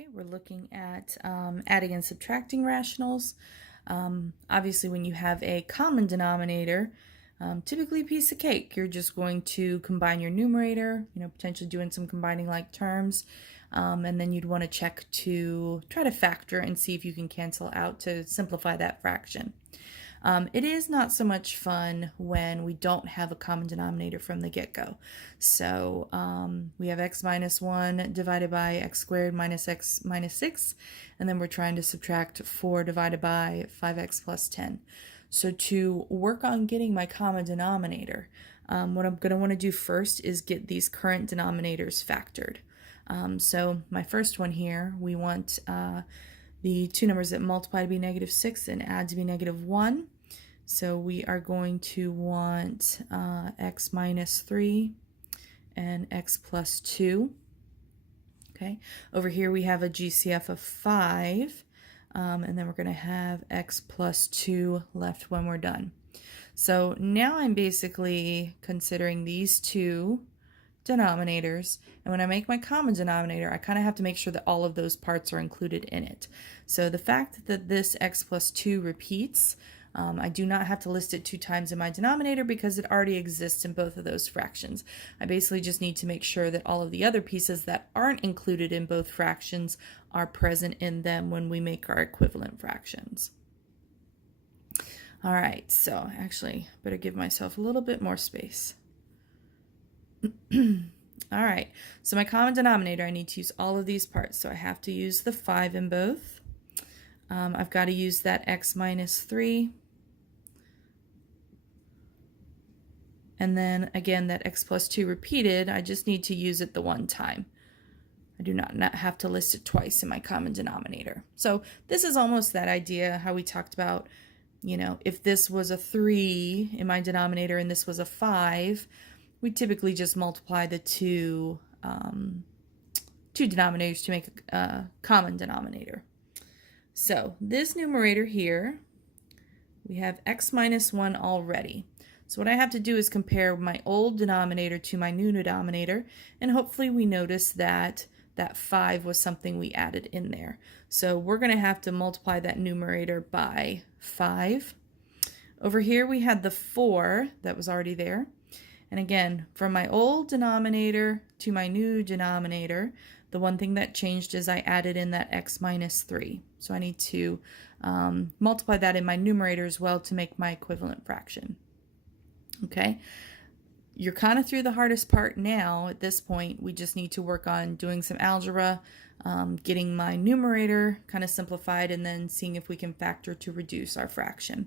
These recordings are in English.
Okay, we're looking at adding and subtracting rationals. Obviously, when you have a common denominator, typically a piece of cake, you're just going to combine your numerator, potentially doing some combining like terms, and then you'd want to check to try to factor and see if you can cancel out to simplify that fraction. It is not so much fun when we don't have a common denominator from the get-go. So we have x minus 1 divided by x squared minus x minus 6, and then we're trying to subtract 4 divided by 5x plus 10. So to work on getting my common denominator, what I'm going to want to do first is get these current denominators factored. So my first one here, we want the two numbers that multiply to be negative 6 and add to be negative 1. So we are going to want x minus 3 and x plus 2. Okay, over here we have a GCF of 5, and then we're going to have x plus 2 left when we're done. So now I'm basically considering these two denominators, and when I make my common denominator, I kind of have to make sure that all of those parts are included in it. So the fact that this x plus 2 repeats, I do not have to list it 2 times in my denominator because it already exists in both of those fractions. I basically just need to make sure that all of the other pieces that aren't included in both fractions are present in them when we make our equivalent fractions. All right, so actually better give myself a little bit more space. All right, so my common denominator, I need to use all of these parts. So I have to use the 5 in both. I've got to use that x minus 3. And then again, that x plus 2 repeated, I just need to use it the one time. I do not have to list it twice in my common denominator. So this is almost that idea how we talked about, if this was a 3 in my denominator and this was a 5, we typically just multiply the two denominators to make a common denominator. So this numerator here, we have x minus 1 already. So what I have to do is compare my old denominator to my new denominator, and hopefully we notice that that 5 was something we added in there. So we're going to have to multiply that numerator by 5. Over here we had the 4 that was already there. And again, from my old denominator to my new denominator, the one thing that changed is I added in that x minus 3. So I need to multiply that in my numerator as well to make my equivalent fraction. Okay, you're kind of through the hardest part now. At this point, we just need to work on doing some algebra, getting my numerator kind of simplified, and then seeing if we can factor to reduce our fraction.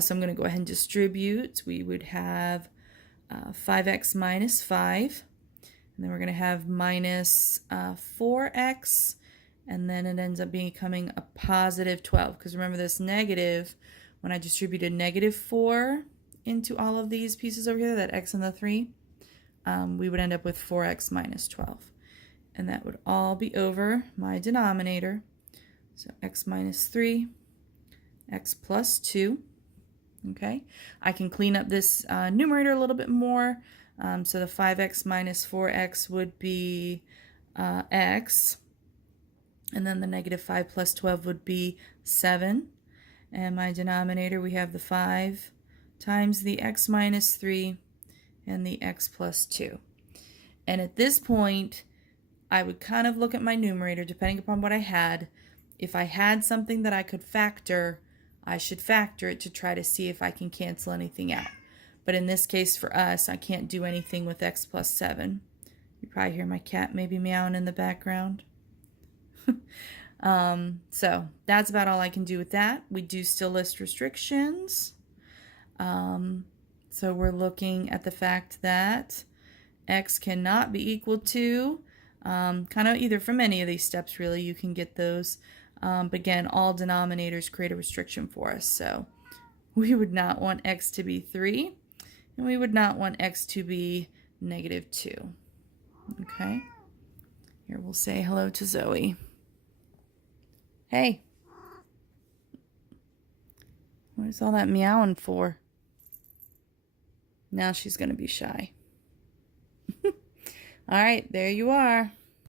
So I'm going to go ahead and distribute. We would have 5x minus 5, and then we're going to have minus 4x, and then it ends up becoming a positive 12, because remember this negative, when I distributed negative 4 into all of these pieces over here, that x and the 3, we would end up with 4x minus 12, and that would all be over my denominator. So x minus 3, x plus 2. Okay, I can clean up this numerator a little bit more. So the 5x minus 4x would be x, and then the negative 5 plus 12 would be 7. And my denominator, we have the 5 times the x minus 3 and the x plus 2. And at this point, I would kind of look at my numerator, depending upon what I had. If I had something that I could factor, I should factor it to try to see if I can cancel anything out. But in this case for us, I can't do anything with x plus 7. You probably hear my cat maybe meowing in the background. So that's about all I can do with that. We do still list restrictions. So we're looking at the fact that x cannot be equal to, kind of either from any of these steps really, you can get those. But again, all denominators create a restriction for us. So we would not want x to be 3, and we would not want x to be negative 2. Okay, here we'll say hello to Zoe. Hey, what is all that meowing for? Now she's going to be shy. All right, there you are.